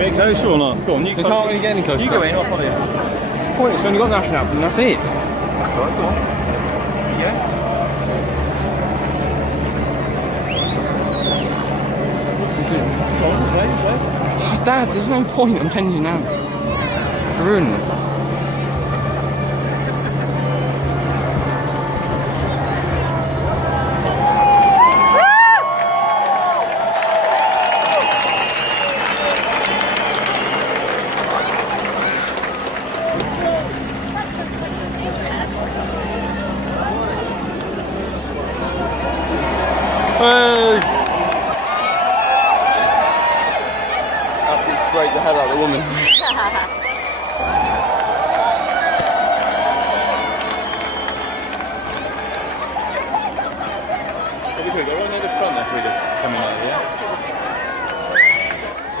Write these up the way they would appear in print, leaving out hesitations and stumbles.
Make close or not? Go on, you We can't really get any closer. You go in, I'll follow you. Point, it's only got Nash now, and that's it. That's all right, go on. Yeah. Go on, say. Dad, there's no point, I'm telling you now. It's ruining it. Hey! Absolutely sprayed the hell out of the woman. Pretty good. They're right near the front there, Frida, coming out, yeah?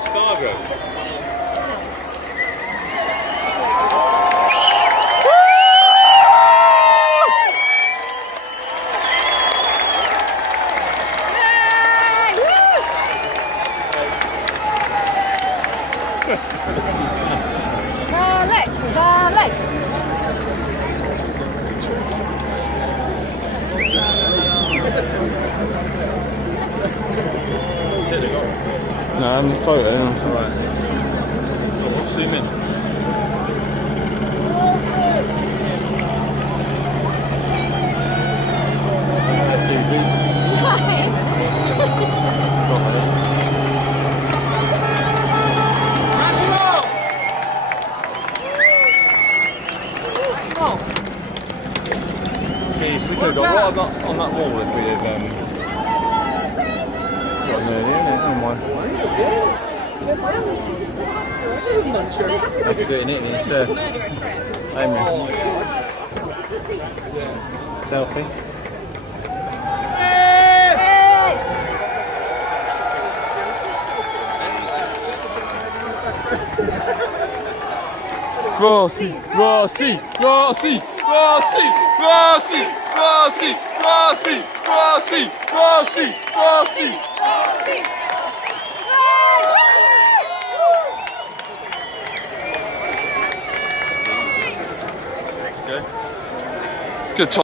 Scarborough. Garlic! No, I'm a photo. Alright. So what's zoom in? Let's see, Jeez, we could have got right on that wall if we had got near the end, never mind. I could do it in Italy instead. Amy. Selfie. Rossi, Rossi, Rossi, Rossi, Rossi, Rossi, Rossi, Rossi, Rossi, Rossi. Good. Good.